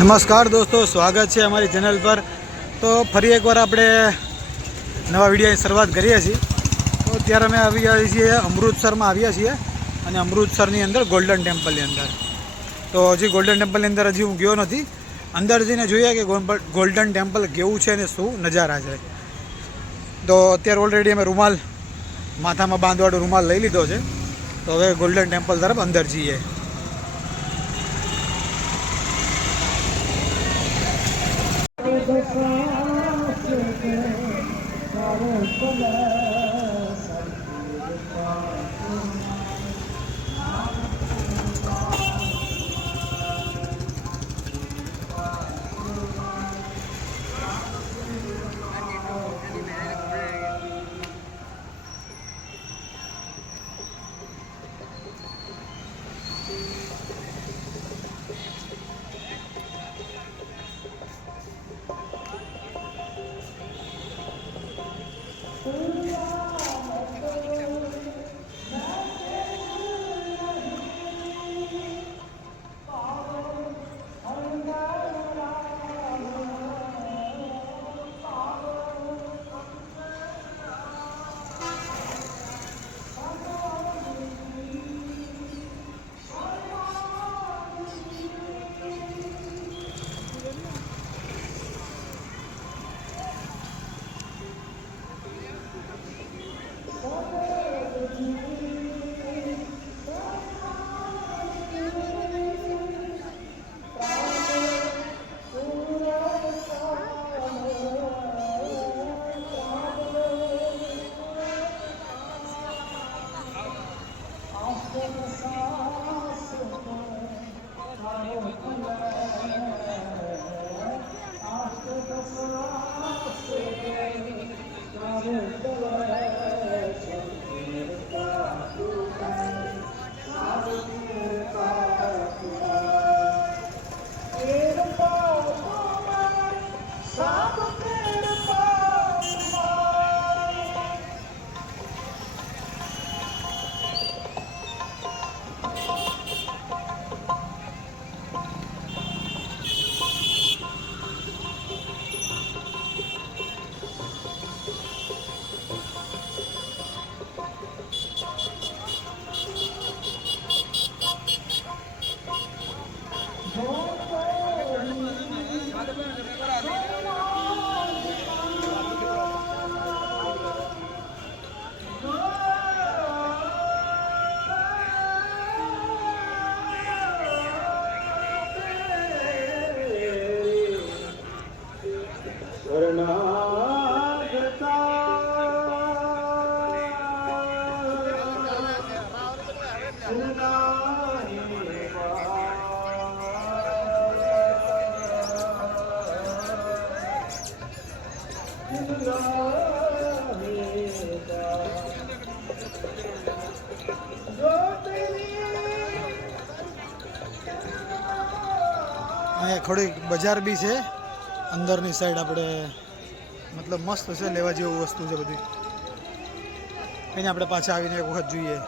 નમસ્કાર દોસ્તો, સ્વાગત છે અમારી ચેનલ પર। તો ફરી એકવાર આપણે નવા વિડીયોની શરૂઆત કરીએ છીએ। તો અત્યારે અમે આવ્યા છીએ અમૃતસરમાં આવ્યા છીએ અને અમૃતસરની અંદર ગોલ્ડન ટેમ્પલની અંદર। તો હજી ગોલ્ડન ટેમ્પલની અંદર હજી હું ગયો નથી। અંદર જઈને જોઈએ કે ગોલ્ડન ટેમ્પલ કેવું છે અને શું નજારા છે। તો અત્યારે ઓલરેડી અમે રૂમાલ માથામાં બાંધવાળો રૂમાલ લઈ લીધો છે। તો હવે ગોલ્ડન ટેમ્પલ તરફ અંદર જઈએ। અહીંયા થોડી બજાર બી છે અંદરની સાઈડ। આપણે મતલબ મસ્ત છે, લેવા જેવું વસ્તુ છે બધી। એને આપણે પાછા આવીને એક વખત જોઈએ।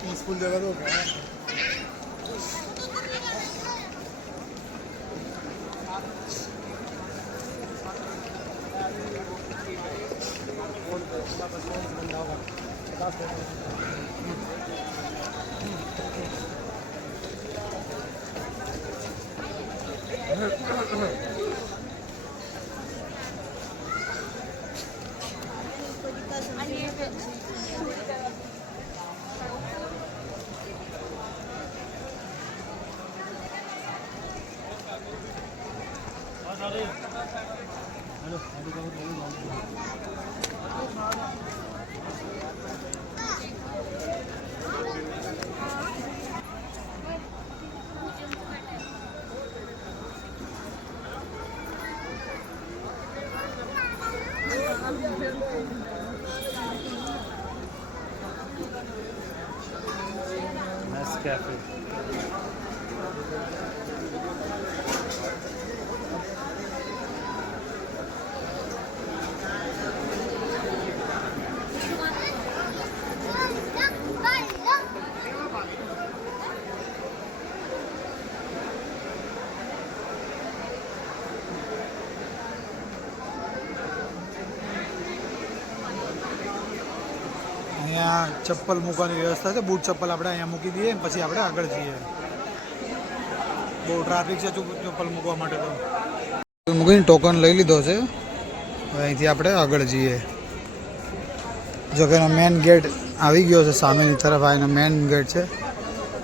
पीसफुल जगह तो Nescafe. અહીંયા ચપ્પલ મૂકવાની વ્યવસ્થા છે. બૂટ ચપ્પલ આપણે અહીંયા મૂકી દઈએ ને પછી આપણે આગળ જઈએ. બહુ ટ્રાફિક છે ચપ્પલ મૂકવા માટે તો મૂકીને ટોકન લઈ લીધો છે. હવે અહીંથી આપણે આગળ જઈએ. જો કે એનો મેઇન ગેટ આવી ગયો છે સામેની તરફ. આ એનો મેઇન ગેટ છે.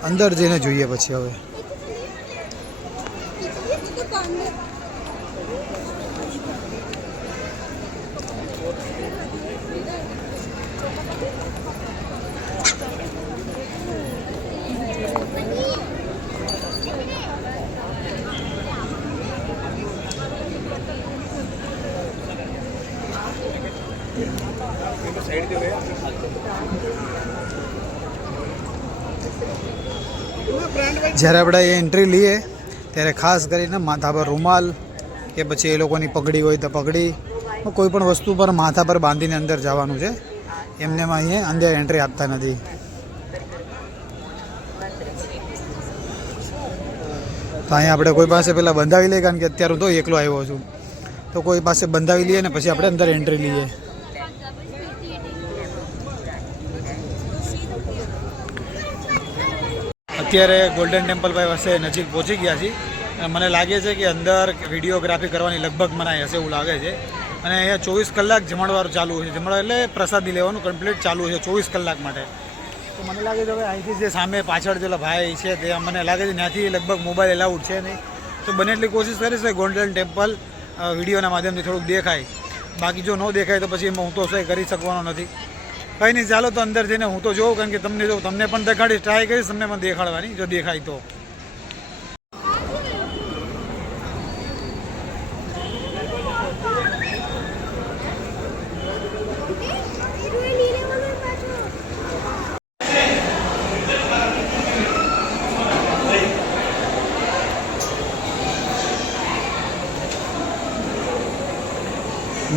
અંદર જઈને જોઈએ પછી હવે. જ્યારે આપણે એ એન્ટ્રી લઈએ ત્યારે ખાસ કરીને માથા પર રૂમાલ કે પછી એ લોકોની પગડી હોય તો પગડી, કોઈ પણ વસ્તુ પર માથા પર બાંધીને અંદર જવાનું છે. એમનેમાં અહીંયા અંદર એન્ટ્રી આપતા નથી. તો અહીંયા આપણે કોઈ પાસે પહેલાં બંધાવી લઈએ, કારણ કે અત્યારે હું તો એકલો આવ્યો છું. તો કોઈ પાસે બંધાવી લઈએ ને પછી આપણે અંદર એન્ટ્રી લઈએ. અત્યારે ગોલ્ડન ટેમ્પલ પાસે નજીક પહોંચી ગયા છીએ. મને લાગે છે કે અંદર વિડીયોગ્રાફી કરવાની લગભગ મનાઈ હશે એવું લાગે છે. અને અહીંયા 24 કલાક જમણવાર ચાલુ છે. જમણવાર એટલે પ્રસાદી લેવાનું કમ્પ્લીટ ચાલુ છે 24 કલાક માટે. તો મને લાગે છે હવે અહીંથી જે સામે પાછળ જેલા ભાઈ છે તે મને લાગે છે ત્યાંથી લગભગ મોબાઈલ એલાઉડ છે નહીં. તો બને એટલી કોશિશ કરીશ કે ગોલ્ડન ટેમ્પલ વિડીયોના માધ્યમથી થોડુંક દેખાય. બાકી જો ન દેખાય તો પછી એમાં હું તો સહી કરી શકવાનો નથી. કંઈ નહીં, ચાલો તો અંદર જઈને હું તો જોઉં, કારણ કે તમને પણ દેખાડીશ, ટ્રાય કરીશ તમને પણ દેખાડવાની જો દેખાય તો.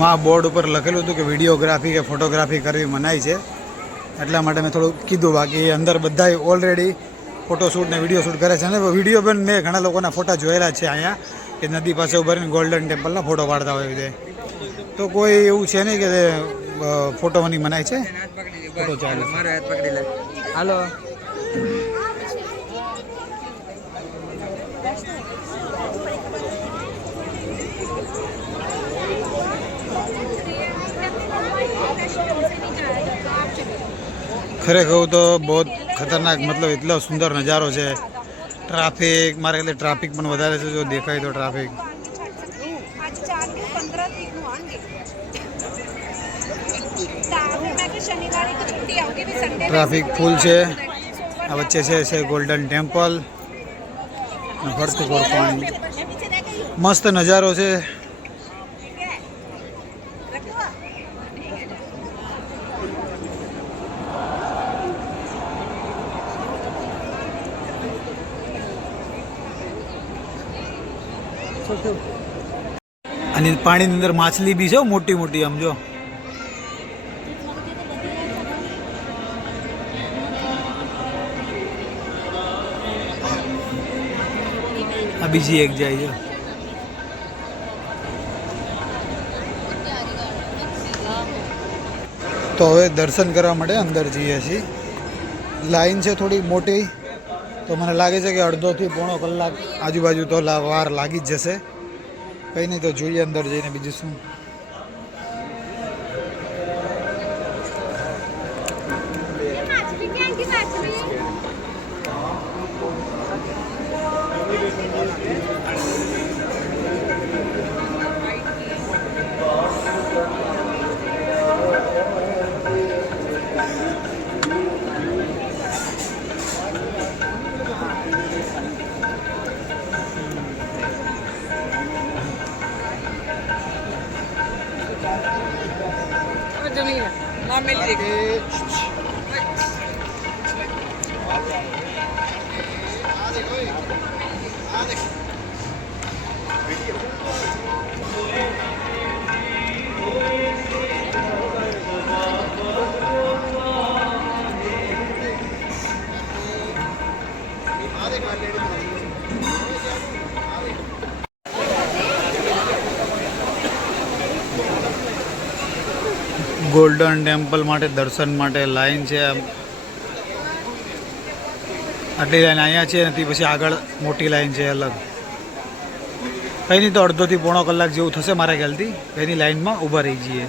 માં બોર્ડ ઉપર લખેલું હતું કે વિડીયોગ્રાફી કે ફોટોગ્રાફી કરવી મનાઈ છે, એટલા માટે મેં થોડું કીધું. બાકી અંદર બધા ઓલરેડી ફોટોશૂટ ને વિડીયો શૂટ કરે છે. અને વિડીયો પણ મેં ઘણા લોકોના ફોટા જોયેલા છે અહીંયા. કે નદી પાસે ઉભા રહીને ગોલ્ડન ટેમ્પલનો ફોટો પાડતા હોય છે. તો કોઈ એવું છે નહીં કે ફોટો નહીં મનાય છે. ફોટો ચાલે. મારો હાથ પકડી લે. હાલો. खरे कहूँ तो बहुत खतरनाक मतलब इतना सुंदर नज़ारो है. ट्राफिक मारे के ट्राफिक पण वधारे छे जो देखाय तो ट्राफिक ट्राफिक फूल है. आ वच्चे से गोल्डन टेम्पल भरतू पर पानी मस्त नज़ारो है. અને પાણીની અંદર માછલી બી છે મોટી મોટી આમ જો. આ બીજી એક જાય છે. તો હવે દર્શન કરવા માટે અંદર જઈએ છીએ. લાઈન છે થોડી મોટી, તો મને લાગે છે કે અડધોથી પોણો કલાક આજુબાજુ તો વાર લાગી જ જશે. કંઈ નહીં, તો જોઈએ અંદર જઈને બીજું શું. ગોલ્ડન ટેમ્પલ માટે દર્શન માટે લાઈન છે. આટલી લાઈન અહીંયા છે નથી, પછી આગળ મોટી લાઈન છે અલગ. કંઈ નહીં, તો અડધોથી પોણો કલાક જેવું થશે મારા ખ્યાલથી. એની લાઈનમાં ઊભા રહી જઈએ.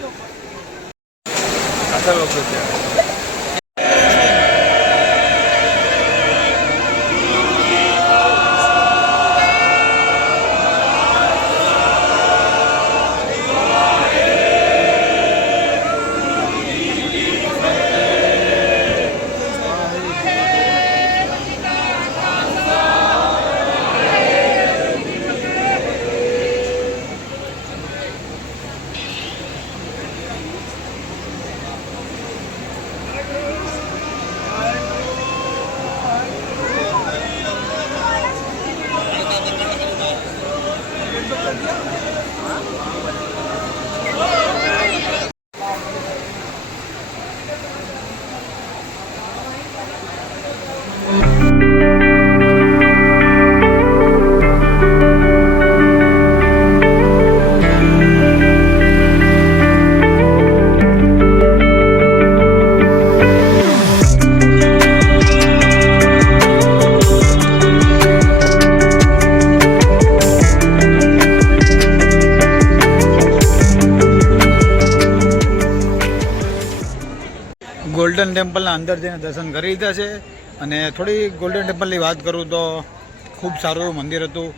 ગોલ્ડન ટેમ્પલના અંદર જઈને દર્શન કરી લીધા છે. અને થોડી ગોલ્ડન ટેમ્પલની વાત કરું તો ખૂબ સારું એવું મંદિર હતું.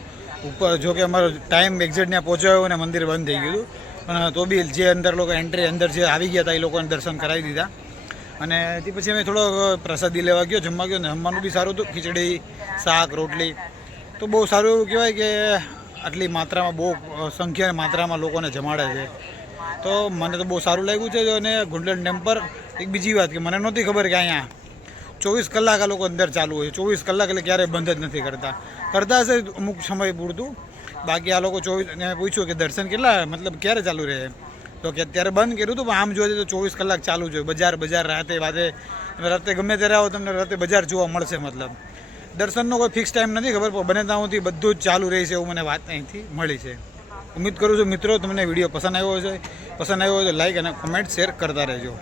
ઉપર જો કે અમારો ટાઈમ એક્ઝેક્ટ ત્યાં પહોંચ્યો અને મંદિર બંધ થઈ ગયું હતું, પણ તો બી જે અંદર લોકો એન્ટ્રી અંદર જે આવી ગયા હતા એ લોકોને દર્શન કરાવી દીધા. અને તે પછી અમે થોડો પ્રસાદી લેવા ગયો, જમવા ગયો. ને જમવાનું બી સારું હતું, ખીચડી, શાક, રોટલી. તો બહુ સારું એવું કહેવાય કે આટલી માત્રામાં, બહુ સંખ્યા માત્રામાં લોકોને જમાડે છે. તો મને તો બહુ સારું લાગ્યું છે. અને ગોલ્ડન ટેમ્પલ, એક બીજી વાત કે મને નહોતી ખબર કે અહીંયા 24 કલાક આ લોકો અંદર ચાલુ હોય. 24 કલાક એટલે ક્યારેય બંધ જ નથી કરતા હશે અમુક સમય પૂરતું. બાકી આ લોકો 24, મેં પૂછ્યું કે દર્શન કેટલા મતલબ ક્યારે ચાલુ રહે, તો કે અત્યારે બંધ કર્યું હતું, પણ આમ જોઈએ તો 24 કલાક ચાલુ જ હોય. બજાર રાતે ગમે ત્યારે આવો તમને રાતે બજાર જોવા મળશે. મતલબ દર્શનનો કોઈ ફિક્સ ટાઈમ નથી ખબર, પણ બને ત્યાં સુધી બધું જ ચાલુ રહેશે એવું મને વાત અહીંથી મળી છે. ઉમ્મીદ કરું છું મિત્રો તમને વિડીયો પસંદ આવ્યો હોય તો લાઈક અને કોમેન્ટ શેર કરતા રહેજો.